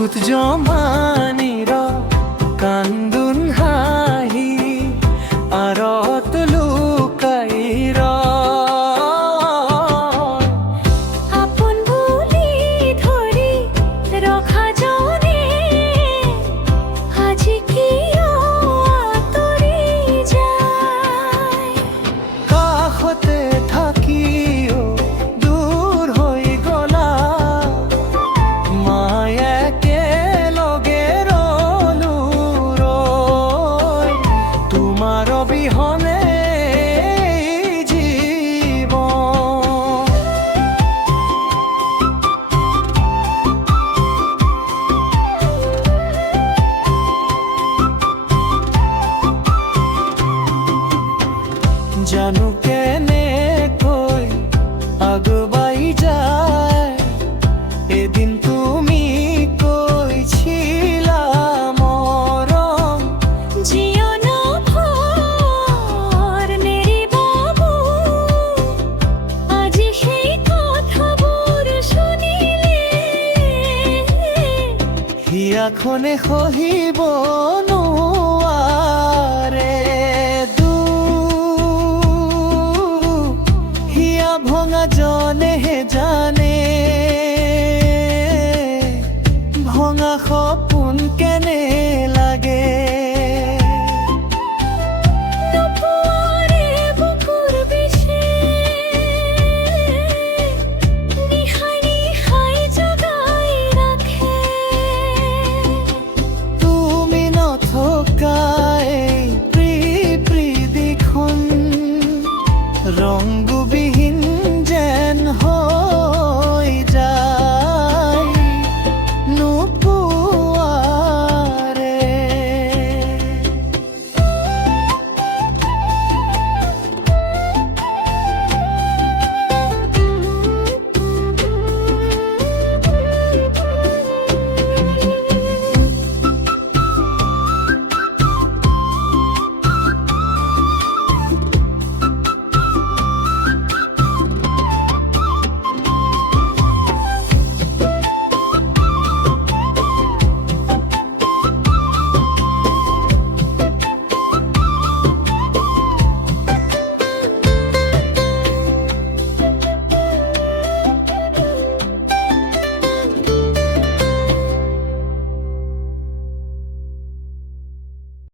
বুকুত জমানির কান্দুন হাহি আরত লুকাইর আপন বুলি ধৰি ৰখা জনে আজি কিয় আঁতৰি যায়। কাষতে থাকিও দূৰ হৈ গলা মায়ে একেলগে ৰলো ৰৈ তোমাৰ অবিহনে জানো কেনেকৈ আগুৱাই যায় এদিন তুমি কৈছিলা মৰম জীৱন ভৰ নেৰিবাবু আজি সেই কথাবোৰ শুনিলে হিয়াখনে সহিব